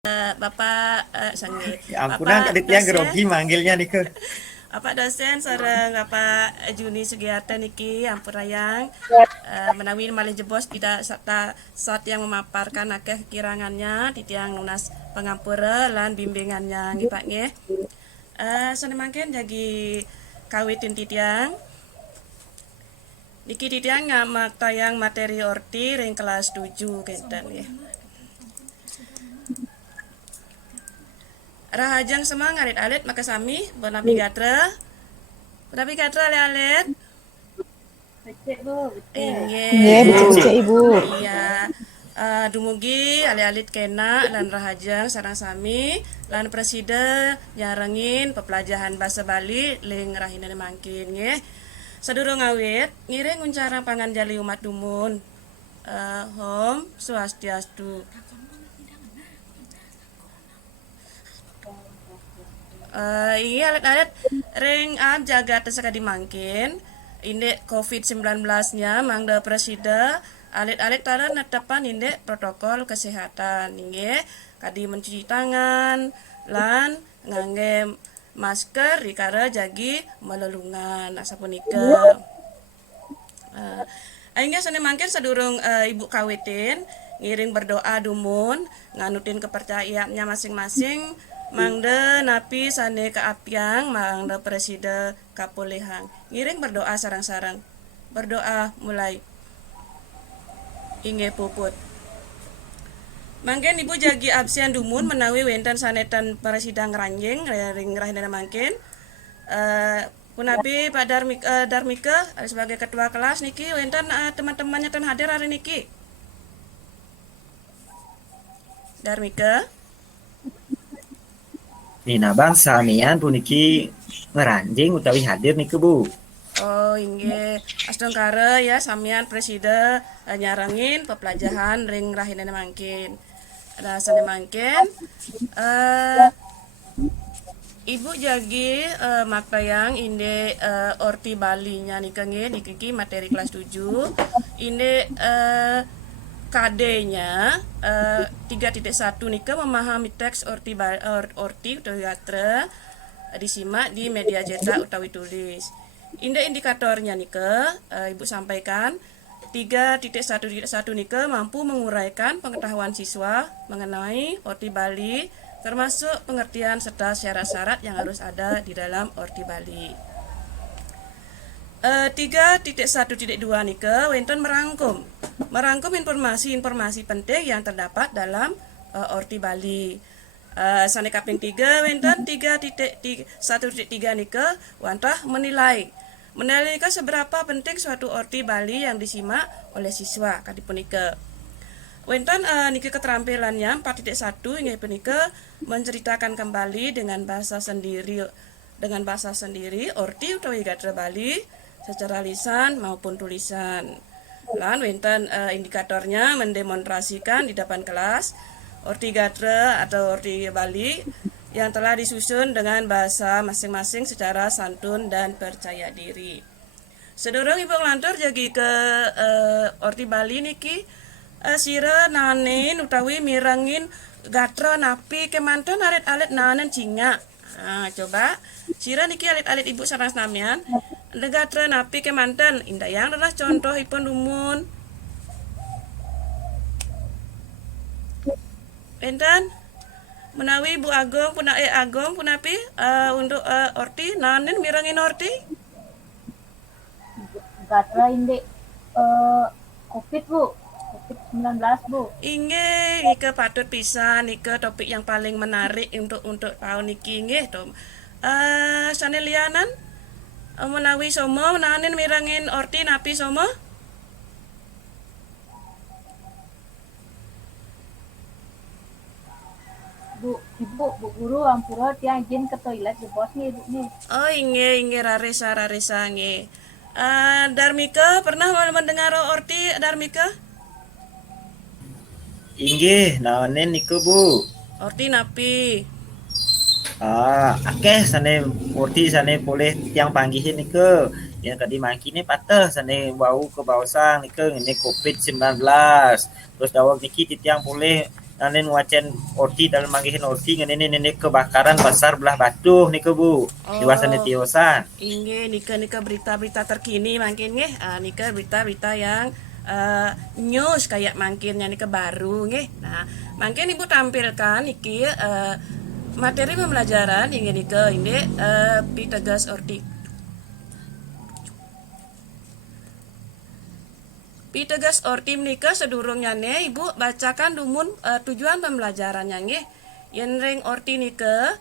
Bapak Sangge, Ya ampunan Bapak kadit yang dosen, grogi manggilnya nih ke. Bapak dosen sareng Bapak Juni Sugiarto niki ampurayang menawi malih jebos tidak serta saat yang memaparkan akeh kekirangannya titiang lunas pengampura lan bimbingannya nggih Pak nggih. Sane mangken jagi kawitin titiang niki titiang ngamak tayang materi orti ring kelas 7 kenten nggih. Rahajang semang alit-alit makasami bonapi gatra. Bonapi gatra alit-alit. Becek bu, becek. Nggih, Inggih. becik-becik Ibu. Iya. Dumugi alit-alit kena lan rahajang sarang sami lan presida nyarengin pepelajaran bahasa Bali ling rahina mangkin nggih. Sadurung awit ngiring uncara pangan jali umat dumun. Hom swastiastu. Iya alit-alit ring jaga sekadi mangkin indek COVID-19 nya mangda presida alit-alit tara netepan indek protokol kesehatan nggih kadi mencuci tangan lan ngangge masker rikara jagi melelungan asapunika. Aingga sane mangkin sadurung ibu kawitin ngiring berdoa dumun nganutin kepercayaannya masing-masing mangde napi sane keapiang mangde presida kapolehang ngiring berdoa sarang-sarang berdoa mulai inge puput mangken ibu jagi absen dumun menawi wenten sanetan presida ngranjing ring rahina mangkin Punapi Pak Darmika sebagai ketua kelas niki wenten teman-temannya ten hadir hari niki. Darmika. Nina bang samian puniki ngeranjing utawi hadir nih ke bu. Oh inggih astungkara ya samian presida nyarangin pepelajaran ring rahina mangkin. Ada sane mangkin Ibu jagi makayang inde orti Bali nya nika nggih niki materi kelas 7. Inde KD-nya 3.1 nika memahami teks orti utawi gatra disimak di media cetak utawi tulis. Inde indikatornya nika Ibu sampaikan 3.1.1 nika mampu menguraikan pengetahuan siswa mengenai orti Bali termasuk pengertian serta syarat-syarat yang harus ada di dalam orti Bali. 3.1.2 nika wenten merangkum informasi-informasi penting yang terdapat dalam orti Bali. Sane kaping 3 wenten 3.1.3 nika wantah menilai nika seberapa penting suatu orti Bali yang disimak oleh siswa kadipunika. Wenten niki keterampilannya 4.1 inggih punika menceritakan kembali dengan bahasa sendiri orti utawi gatra Bali secara lisan maupun tulisan. Lan wenten indikatornya mendemonstrasikan di depan kelas orti gatra atau orti Bali yang telah disusun dengan bahasa masing-masing secara santun dan percaya diri. Sedurung Ibu ngelantur jagi ke orti Bali niki sira nanen utawi mirangin gatra napi kemanten alit-alit nanen cinga. Coba sira niki alit-alit Ibu sareng samian gatra napi kemanten indayang adalah contohipun dumun. Enten menawi Bu Agong punapi untuk orti nanen mirangin orti Gatra indek COVID bu, COVID-19 bu. inggih nika patut pisan nika topik yang paling menarik untuk tahun niki nggih to. Sane lianan menawi somo nanen mirangin orti napi somo Bu, ibu, bu guru ampura tiang izin ke toilet di bos nih ibu nih. Oh inggih raresa nggih. Darmika pernah mendengar orti Darmika? Inggih naonen nih ke bu. Orti napi. Akeh sane orti sane boleh tiang panggihin nih ke. Yang tadi mangkine patah sane bau ke bausang nih ke ini COVID-19. Terus dawag niki tiang boleh Nanen wacen orti dalam manggihin orti ngene kebakaran pasar belah Batuh nih ke Bu. Di wasan tiosan. Inge nika berita-berita terkini mungkin nggih. Nika berita-berita yang news kayak mungkinnya nika baru nggih. Nah, mungkin Ibu tampilkan iki materi pembelajaran inge nika ini Pitegas Orti. Pitegas Orti menika sedurungnya nih Ibu bacakan dumun tujuan pembelajarannya nggih. Yen ring Orti nika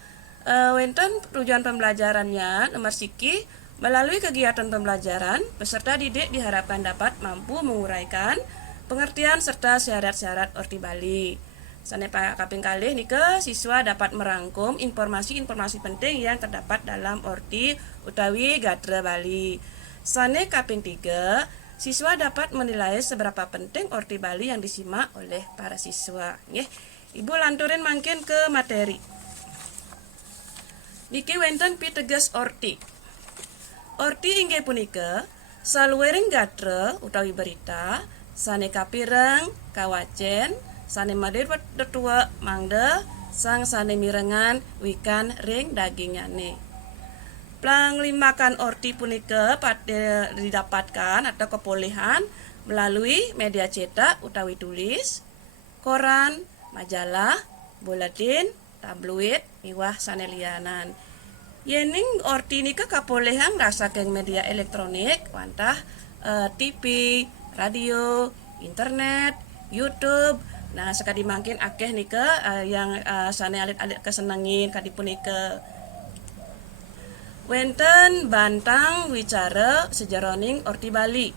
wenten tujuan pembelajarannya nomor siki melalui kegiatan pembelajaran peserta didik diharapkan dapat mampu menguraikan pengertian serta syarat-syarat Orti Bali. Sane kaping kalih nika siswa dapat merangkum informasi-informasi penting yang terdapat dalam Orti utawi Gatra Bali. Sane kaping 3 siswa dapat menilai seberapa penting Orti Bali yang disimak oleh para siswa. Nggih. Ibu lanturin mangkin ke materi. Niki wenten pitegas Orti. Orti inggih punika saluwering gatra utawi berita sane kapireng kawacen sane madir tetua mangda sang sane mirengan wikan ring dagingane. Panglimakan Orti punika didapatkan atau kepolehan melalui media cetak utawi tulis, koran, majalah, buletin, tabloid, miwah sanelianan. Yening Orti nika kapolehan rasaken media elektronik wantah TV, radio, internet, YouTube. Nah, sekadi mangkin akeh nika yang sane alit-alit kesenengin kadipun nika. Wenten bantang wicara sejaroning Orti Bali.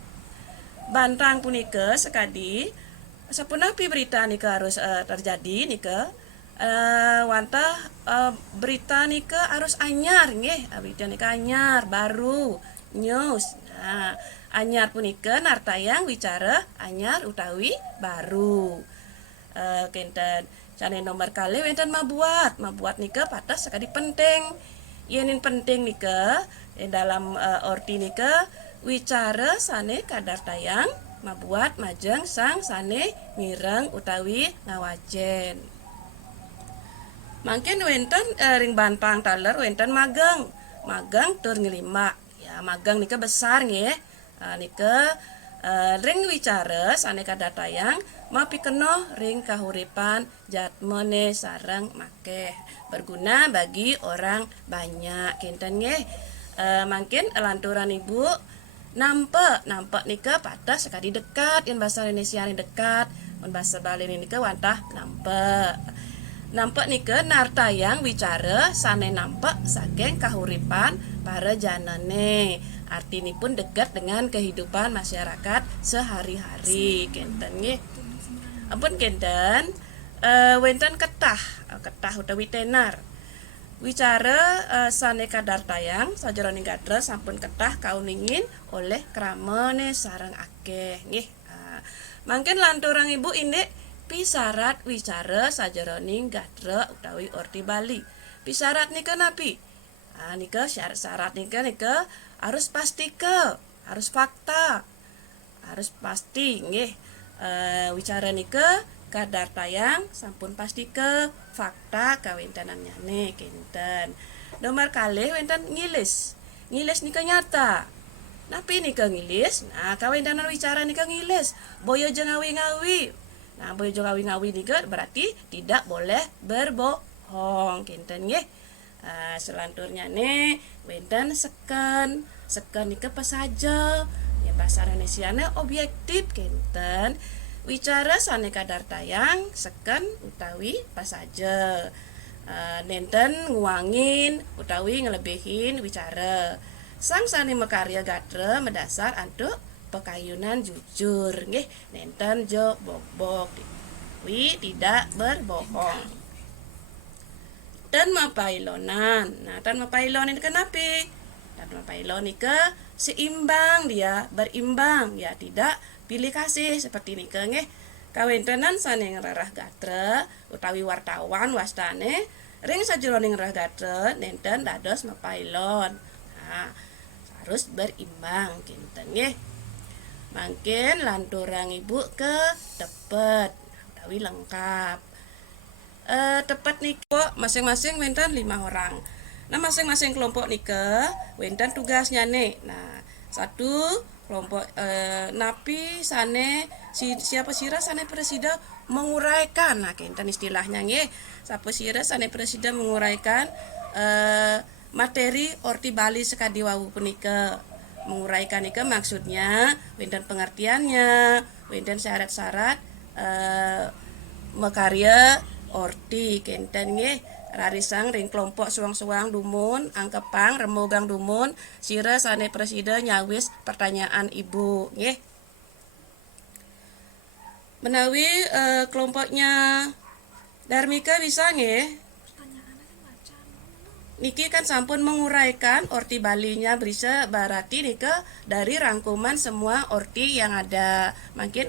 Bantang punika sekadi sapunapi berita nika harus terjadi nika wantah berita nika harus anyar nggih, berita nika anyar baru news. Nah, anyar punika nartayang wicara anyar utawi baru. Kenten cane nomor kali wenten mabuat nika patah sekadi penting. Yenin penting nika dalam Orti nika wicara sane kadar tayang mabuat majeng sang sane mireng utawi ngawacen. Mangkin wenten ring bantang taler wenten magang tur ngelima. Ya magang nika besar nggih. Nika ring wicara sane kadar tayang mapikeno ring kahuripan jatmone sareng makeh berguna bagi orang banyak kinten nggih. Mungkin lanturan Ibu nampak nika patah sekali dekat yang bahasa Indonesia ini dekat mun bahasa Bali nika wantah nampak nika nartayang wicara sane nampak saking kahuripan para janane. Artini pun dekat dengan kehidupan masyarakat sehari-hari kenten nggih. Ampun kenten wenten ketah utawi tenar. Wicara sane kadar tayang sajeroning gatra sampun ketah kauningin oleh kramene sareng akeh nggih. Mangken lanturang Ibu ini pisarat wicara sajeroning gatra utawi Orti Bali. Pisarat nika napi? Nika syarat-syarat nika harus pasti harus fakta. Harus pasti nggih. Wicara nika kadar tayang sampun pasti fakta kawentenannya nih kinten. Nomor kalih wenten ngilis nika nyata. Napi nika ngilis? Nah, kawentanan wicara nika ngilis. Boyo jeung ngawi-ngawi. Nah, boyo jeung ngawi-ngawi nika berarti tidak boleh berbohong kinten nggih. Selanturnya nih wenten seken nika pesaja. Ya bahasa Indonesianya objektif kinten. Wicara sane kadar tayang seken utawi pasaja. Nenten nguangin utawi ngelebihin wicara. Sang sane mekarya gatra mendasar antuk pekayunan jujur nggih. Nenten jo bobok tidak berbohong. Dan mapailonan. Nah, dan mapailonan kenapa? Dan mapailon nika seimbang dia, berimbang ya, tidak pilih kasih seperti nika nggih. Kawentenan sane ngerarah gatra utawi wartawan wastane ring sajeroning ngerarah gatra nenten dados mapailon. Nah, harus berimbang kinten nggih. Mangkin lanturang Ibu ke tepet utawi lengkap. tepat nih kelompok masing-masing wenten 5 orang. Nah masing-masing kelompok nih wenten tugasnya nih. Nah satu kelompok napi sane siapa sira sane presida menguraikan. Nah kenten istilahnya nggih. Siapa sira sane presida menguraikan materi orti Bali sekadi wawu punika. Menguraikan itu maksudnya wenten pengertiannya, wenten syarat-syarat mekarya orti kenten nggih rarisang ring kelompok suang-suang dumun angkepang remogang dumun sira sane presida nyawis pertanyaan ibu nggih menawi kelompoknya Darmika bisa nggih niki kan sampun menguraikan orti Balinya bisa berarti nika dari rangkuman semua orti yang ada. Mungkin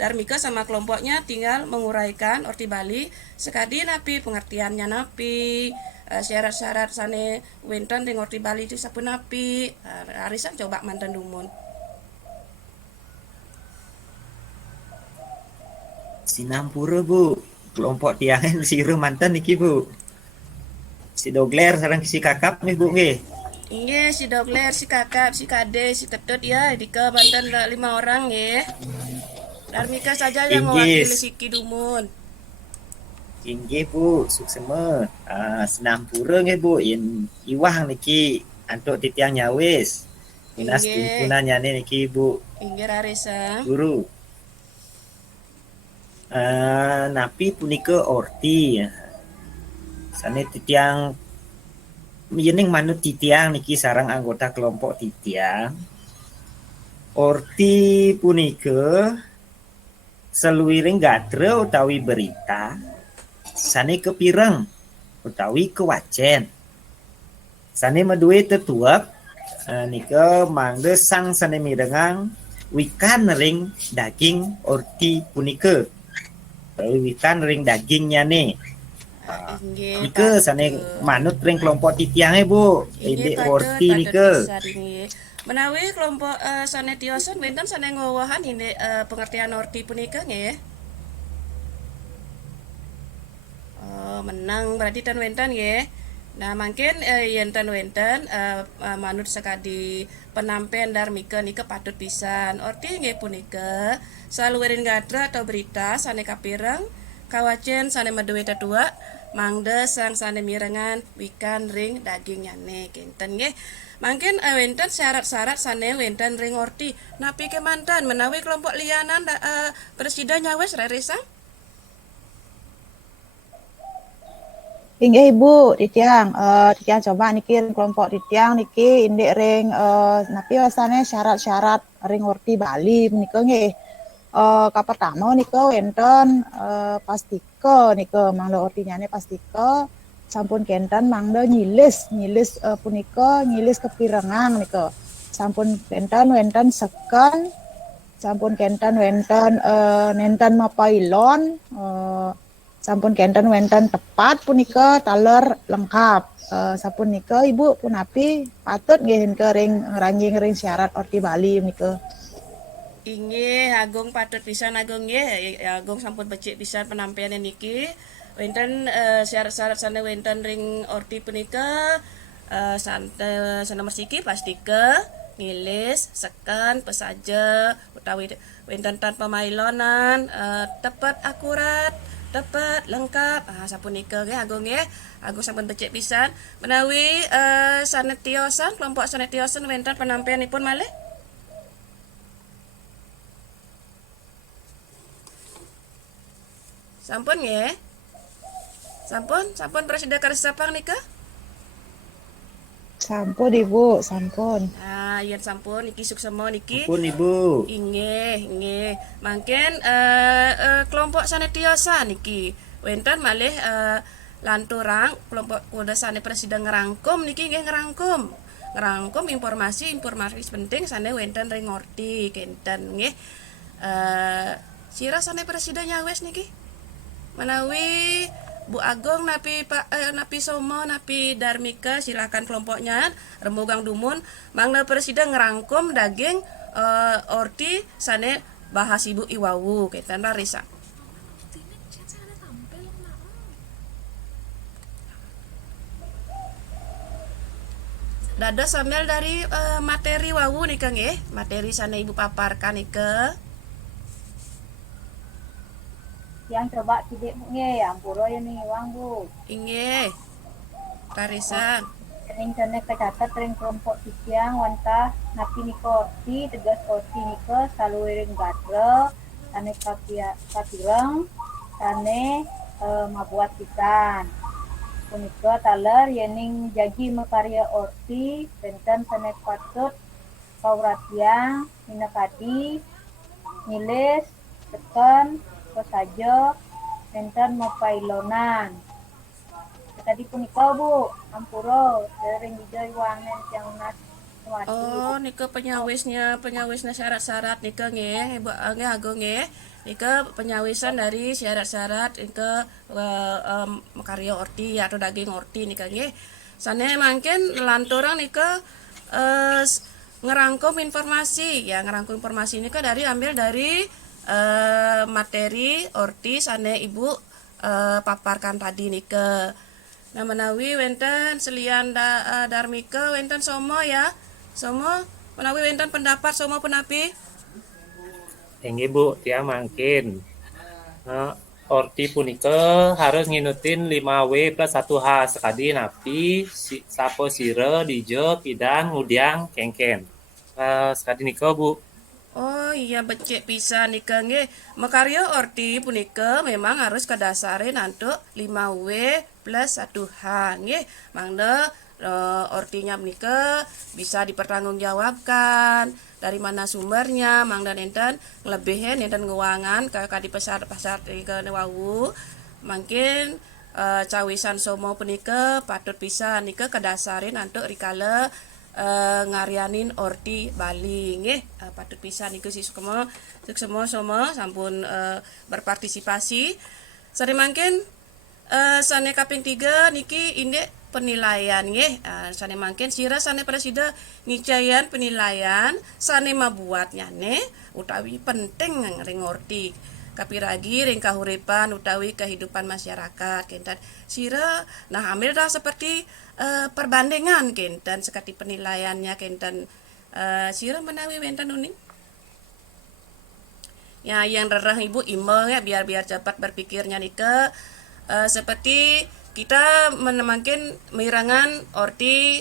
Darmika sama kelompoknya tinggal menguraikan orti Bali sekadi napi pengertiannya napi syarat-syarat sane wenten dengan orti Bali itu sapun napi arisan coba mantan dumun. Sinampura Bu, kelompok tiangan siru mantan niki Bu. Si Dogler sareng si kakap nih Bu nggih. Nggih, si Dogler, si kakap, si kade, si ketut ya, dika Banten 5 orang nggih. Darmika saja yang mewakili si Kidumun. Inggih Bu, suksema. Sinampura nggih Bu, iwah niki antuk titiang nyawis. Minas Inggih. tuntunannya niki Bu Inggih raresa. guru. Napi punika orti. Sane titiang yening manut titiang niki sarang anggota kelompok titiang. Orti punika seluwiring gatra utawi berita sane kepireng utawi kewacen. Sane meduwe tetuap nika mangde sang sane mirengang wikan ring daging orti punika. Wikan ring dagingnya nih. Inggih. Nika sane manut ring kelompok titiange Bu. Ide orti nika. Menawi kelompok sane tiosan wenten sane ngowahan ini pengertian orti punika nggih. Oh, menang berarti tan wenten nggih. Nah, mungkin yen tan wenten manut sekadi penampian Darmika nika patut pisan. Orti nggih punika saluwiring gatra atau berita sane kapireng kawacen sane meduwe tetua mangde sang sane mirengan wikan ring daging nyane kenten nggih mungkin wenten syarat-syarat sane wenten ring orti napi kemantan menawi kelompok lianan presida nyawes reresang Inggih Ibu, titiang coba niki kelompok titiang niki indik ring napi wasane syarat-syarat ring orti Bali menika nggih. Pertama nika wenten pastike nika mangda ortinyane pastike sampun kenten mangda nyilis punika nyilis kepirengan nika sampun wenten seken sampun kenten wenten nenten mapailon sampun kenten wenten tepat punika taler lengkap sampun nika Ibu punapi patut nggih ring ring syarat orti Bali nika. Inggih, Agung patut pisan Agung nggih. Agung sampun becik pisan penampian niki. Wenten syarat-syarat sane wenten ring orti punika sane nomor siki pastike ngilis sekan pesaja utawi wenten tanpa mailonan tepat akurat tepat lengkap sapunika nggih Agung nggih. Agung sampun becik pisan menawi sanetiosan kelompok sanetiosan wenten penampianipun malih sampun nggih. Sampun presida karesapang nika? Sampun Ibu, sampun. Nah, yen sampun niki suksema niki. Sampun Ibu. Inggih. Mangken kelompok sanetiosa niki. Wenten malih lanturang kelompok kuda sane presida ngerangkum niki nggih ngerangkum informasi penting sane wenten ring orti kenten nggih. Sira sane presida nyawes niki? Menawi Bu Agung napi Somo napi Darmika silakan kelompoknya remugang dumun mangna presida ngerangkum daging orti sane bahas Ibu Iwawu ketan rarisa dados sambil dari materi wawu nika nggih, materi sana ibu paparkan nika. Tiang coba tidak nge, ampuro ya nih wang bu. Inggih. Rarisan. Ring kene kecatat ring kelompok tiang wanta napi niko orti tegas orti niko selalu ring gadro tane kapireng tane mabuat pisan. Punika taler yening jagi makarya orti benten tane patut kauratiang minakadi nilis tekan saja benten mapailonan. Tadi punika bu, ampuro sering hijau wangen yang nas Oh, nika penyawisnya syarat-syarat nika nggih, Ibu nggih agung nggih. Nika penyawisan dari syarat-syarat nika karya orti atau daging orti nika nggih. Sane mangken lanturang nika ngerangkum informasi. Ya, ngerangkum informasi nika ambil dari materi orti sane Ibu paparkan tadi nika. Nah menawi wenten selian darmika wenten somo ya. Somo menawi wenten pendapat somo penapi. Inggih Bu, tiang mangkin. Orti punika harus nginutin 5W plus 1H sekadi napi sapo sire dijo pidan ngudiang kengken. Sekadi nika Bu. Oh iya becek pisan nika nggih. Makarya orti punika memang harus kadasarin antuk 5W plus 1H nggih. Mangda ortinya menika bisa dipertanggungjawabkan dari mana sumbernya mangda nenten ngelebihin nenten nguangan ke di pasar-pasar ke wau mungkin cawisan somo punika patut bisa nika kedasarin antuk rikala ngarianin orti Bali nggih patut bisa niku si semua somo sampun berpartisipasi sari mangkin sane kaping 3 niki indek penilaian nggih sane mangkin sira sane presida ngicayan penilaian sane mabuat nyane utawi penting ring orti kapiragi ring kahuripan utawi kehidupan masyarakat kinten sira nah ambil dah seperti perbandingan kinten sekati penilaiannya kinten sira menawi wenten uning ya yang rerah ibu imbang ya biar cepat berpikirnya nika seperti kita menemakin mirangan orti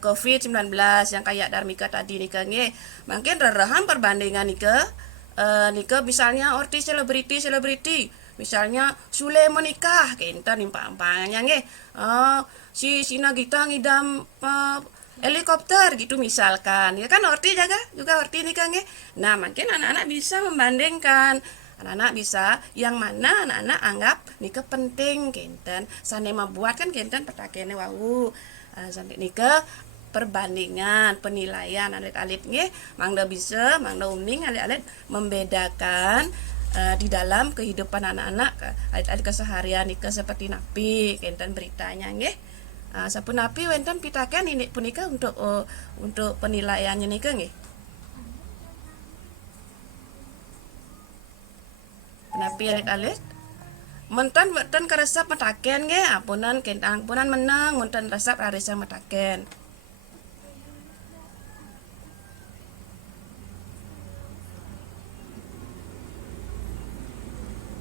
COVID-19 yang kayak Darmika tadi nika nggih. Mungkin rerahan perbandingan nika misalnya orti selebriti misalnya Sule menikah kinten impang-impangnya nggih. Si Sina Gita ngidam helikopter gitu misalkan. Ya kan orti juga orti nika nggih. Nah, mungkin anak-anak bisa membandingkan anak-anak bisa yang mana anak-anak anggap nika penting kinten sane mabuat kan kinten petakene wau sampai nika perbandingan penilaian alit-alit nggih mangda bisa mangda uning alit-alit membedakan di dalam kehidupan anak-anak alit-alit keseharian nika seperti napi kinten beritanya nggih sampun napi wenten pitaken ini punika untuk penilaiannya nika nggih. Napi alit-alit mentan karesap metaken nggih apunan kentang apunan menang mentan resep rarisa metaken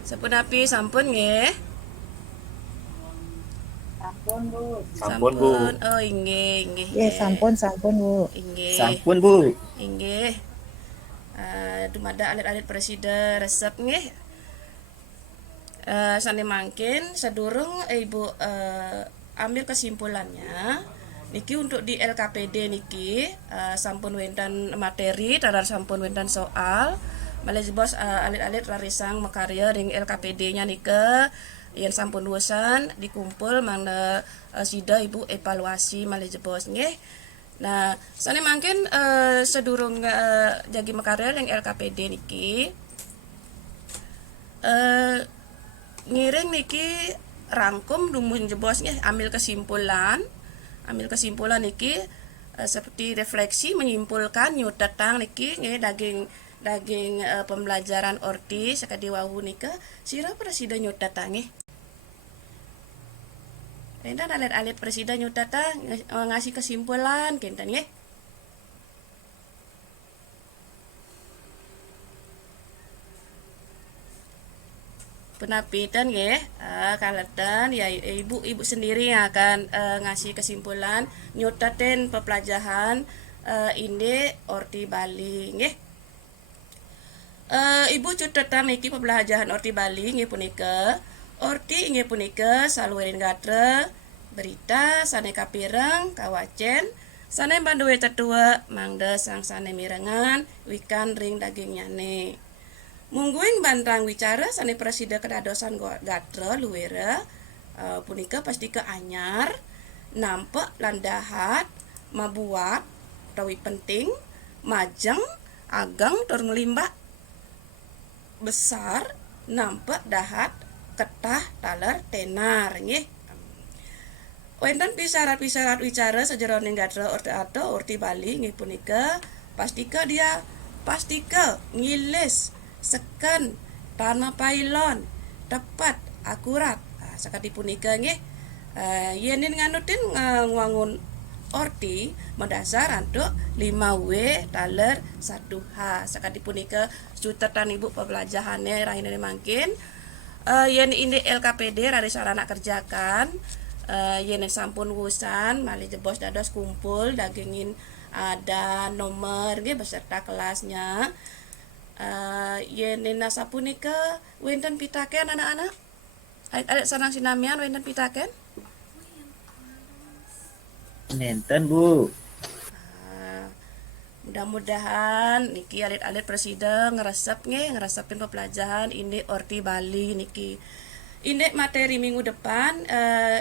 sapunapi sampun nggih sampun bu. Oh inggih Ya sampun Bu. inggih Sampun Bu. inggih dumada alit-alit presiden resep nggih sane mangkin sedurung ibu ambil kesimpulannya niki untuk di LKPD niki sampun wenten materi tadar sampun wenten soal malih bos alit-alit larisang makarya ring LKPD-nya nika yen sampun luasan dikumpul mangda sida ibu evaluasi malih bos nggih. Nah, sane mangkin sedurung jagi makarya ring LKPD niki ngiring niki rangkum dumun jebos nggih ambil kesimpulan niki seperti refleksi menyimpulkan nyutetang niki nggih daging pembelajaran orti sakadi wau nika sira presiden nyutetang nggih Wenten alit-alit presiden nyutata ngasih kesimpulan kinten nggih. Penapitan nggih, kaleten ya ibu sendiri yang akan ngasih kesimpulan nyutaten pepelajaran ini Orti Bali nggih. Ibu catatan niki pembelajaran Orti Bali nggih punika. Orti inggih punika salurin gatra berita sane kapireng kawacen sane banduwe tetua mangda sang sane mirengan wikan ring daging nyane. Mungguing bantang wicara sane presida kedadosan gatra luwera punika pasti ke anyar nampak landahat mabuat tawi penting majeng agang tur ngelimbak besar nampak dahat ketah taler tenar nggih. Wonten pisarat-pisarat wicara sajeroning gatra Orti Bali nggih punika pastika ngilis seken tanah pailon tepat akurat sakati punika nggih yenin nganutin ngwangun Orti mendasar untuk 5W taler 1H sakati punika sutetan ibu pembelajarannya rahine mangkin yen ini LKPD rari sarana kerjakan yen sampun wusan malih jebos dados kumpul dagingin ada nomor nggih beserta kelasnya yen nasa punika wenten pitaken anak-anak adik sareng sinamian wenten pitaken Nenten Bu. Mudah-mudahan niki alit-alit presiden ngeresepin pepelajaran ini Orti Bali niki. Ini materi minggu depan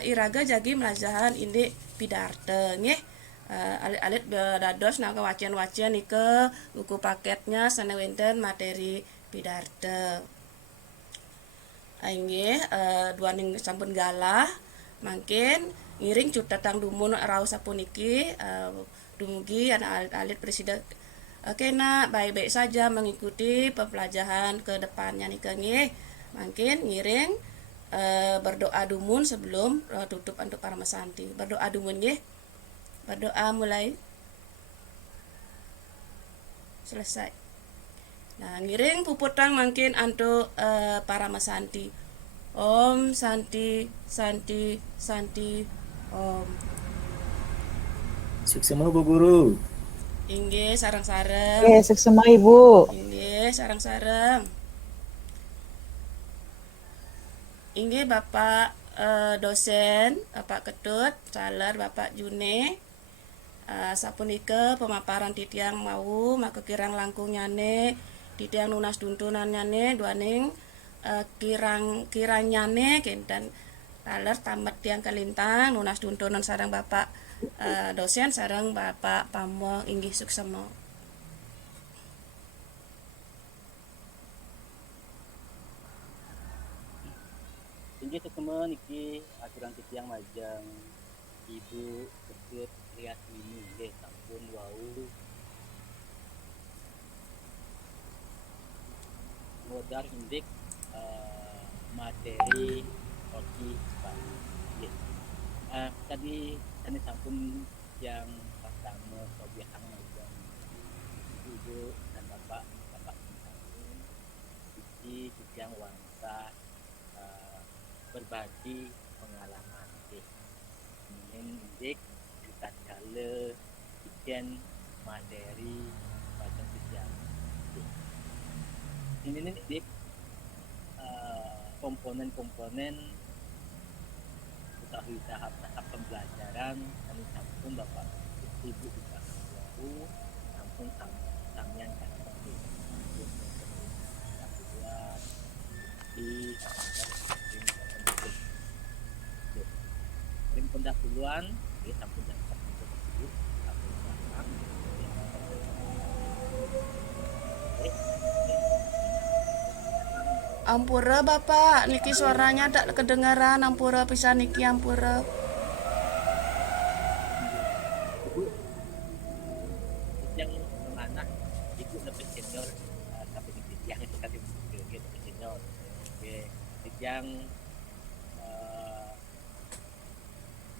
iraga jagi melajahan ini pidarte nggih. Alit-alit dados naga wacian-wacian nike buku paketnya sana wenten materi pidarte. Nggih duaning sampun galah mangkin ngiring cutatang dumun raos sapuniki dumugi anak alit presiden kena baik-baik saja mengikuti pembelajaran ke depannya nih nggih. Mungkin ngiring berdoa dumun sebelum tutup untuk para mesanti. Berdoa dumun nggih. Berdoa mulai. Selesai. Nah, ngiring puputang mungkin untuk para mesanti. Om Santi Santi Santi Om. Suksema Bu Guru. Inggih sareng-sareng. Oke, suksema Ibu. Inggih sareng-sareng. Inggih Bapak dosen, Bapak Ketut, Saler Bapak June. Sapunika pemaparan titiang mau maka kirang langkung nyane, titiang nunas tuntunan nyane duaning kirang nyane kinten taler tamat tiang kalintang nunas tuntunan sareng Bapak dosen sareng Bapak Pamo inggih suksema. Inggih suksema niki aturan titiang majang Ibu Ketut Riaswini nggih sampun wau modar indik materi Orti Bali. Tadi sampun yang pertama kebiasaan majang Ibu dan Bapak isi yang wangsa berbagi pengalaman ingin indik kita kala ikan materi pada sejak ini indik komponen-komponen utawi tahap pembelajaran kami sampun Bapak Ibu kita tahu sampun sampeyan kan di pendahuluan sampun dapat dulu sampun belakang Ampura Bapak, niki suaranya tak kedengaran ampura pisan niki ampura. yang mana Ibu lebih senior tapi yang itu kan lebih senior yang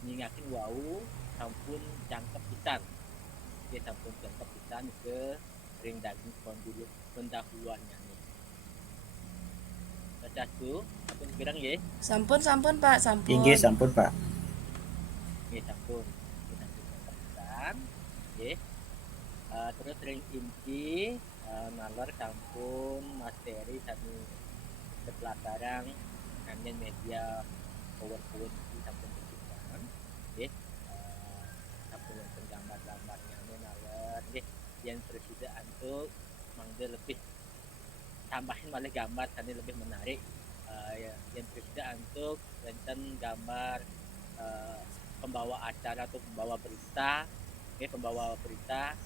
nyingakin wau sampun jangkep pisan. Oke, sampun jangkep pisan ke ring daging pendahuluannya nih. Baca tuh, sampun pirang ya? Sampun sampun Pak, sampun. Inggih sampun Pak. Oke, sampun. Oke, sampun jangkep pisan. Oke. Terus ring inti nalar sampun materi sami sepelatarang kangen media PowerPoint di sampun pisan. Oke. Sampun wonten gambar-gambarnya nalar nggih yen presida antuk mangga lebih tambahin malah gambar kan lebih menarik. Yang presida antuk wonten gambar pembawa acara atau pembawa berita, pembawa berita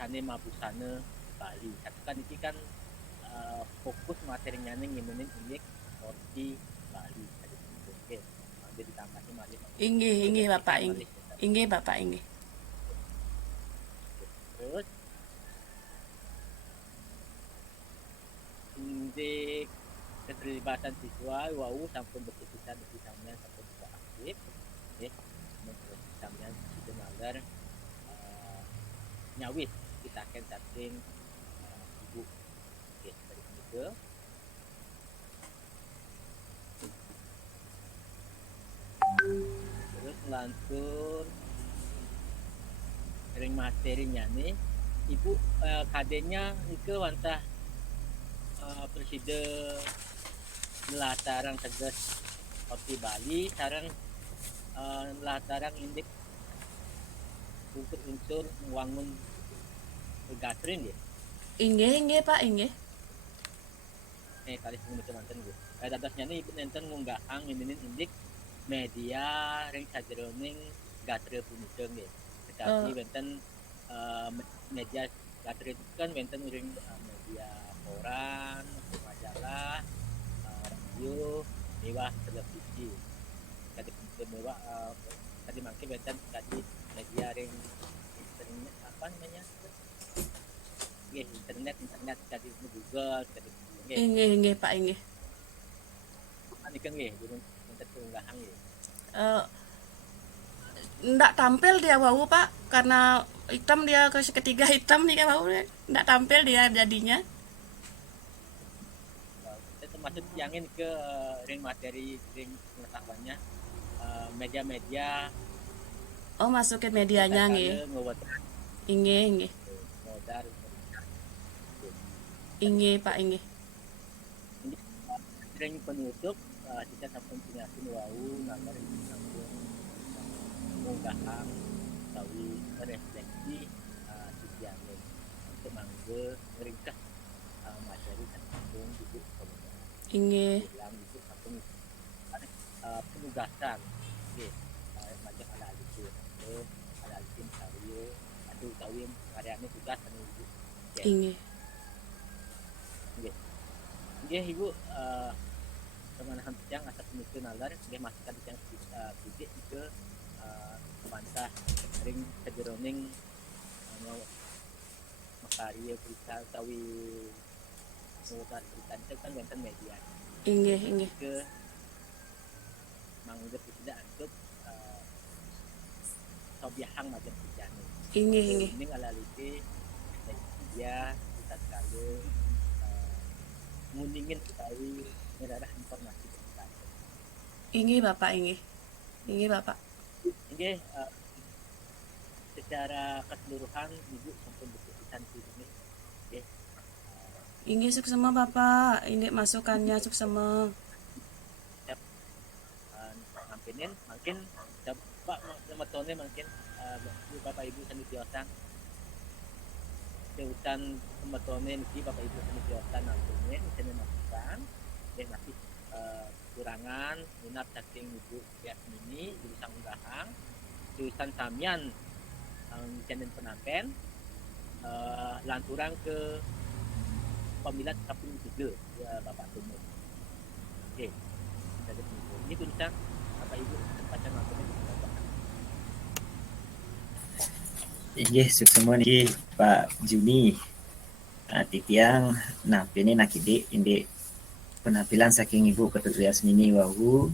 kane mabusane Bali. Tapi kan ini kan fokus materinya nih ngimunin unik orti Bali. Oke, jadi ditambahin malah. Inggih Bapak, inggih. Inggih Bapak, inggih. Terus indek keterlibatan siswa wau sampun berkepisan di sampean sampun aktif terus sampean sudah nalar nyawit kita akan saking ibu dari itu terus lantur ring materinya nih ibu kadenya itu wantah presiden latarang tegas Orti Bali sarang latarang indek unsur membangun gatrin ya. Inggih Pak, inggih. Kali sebelum manten gue. Dadasnya nih ibu nenten ngunggahang ini indek media ring sajeroning gatrin punika nggih. Tetapi wonten media gatrin kan wonten ring media koran, majalah, radio, mewah televisi. Tadi mewah tadi mungkin wonten tadi media ring internet apa namanya? Internet tadi Google tadi. Inggih Pak, inggih. Ani kan nggih, wonten unggahan nggih. Ndak tampil dia wau Pak, karena hitam dia ketiga hitam nih kan wau ndak tampil dia jadinya. Termasuk yangin ke ring materi ring pengetahuannya media-media. Oh, masukin medianya nggih. Inggih. Inggih Pak, inggih. Ring penutup kita sampun pinyakin wau nomor sampun munggahan tawi refleksi sisiane untuk mangga meringkas materi sampun ibu Inggih. bilang itu sampun penugasan nggih macam ala itu ala tim tawi atau tawi karyane tugas anu ibu Inggih. nggih ibu pemanahan yang asap penyusun nalar nggih masukkan yang titik ke mantah ring sejeroning makarya berita tawi mutar berita itu kan wonten media Inggih. ke mangga tidak untuk sobiahang macam kerjaan Inggih. ini ngalaliti media kita sekali nguningin utawi ngerarah informasi tentang Inggih Bapak, inggih. Inggih Bapak. ini secara keseluruhan ibu sampai berkesan di sini Inggih suk semua Bapak, ini masukannya suk semua. ngampinin mungkin Pak memetone mungkin Bapak Ibu seni tiosan teusan memetone niki Bapak Ibu seni tiosan ngampinin seni masukan dan masih kurangan minat saking Ibu Yasmini jurusan unggahang jurusan samian channel penampen lanturan ke pemilat kaping 3 Bapak Tumu. Oke. Jadi ini tulisan Bapak Ibu tempatnya ngampinin Inggih semua niki Pak Juni. Titiang nah ini nakidi indi penampilan saking Ibu Ketut Yasmini wau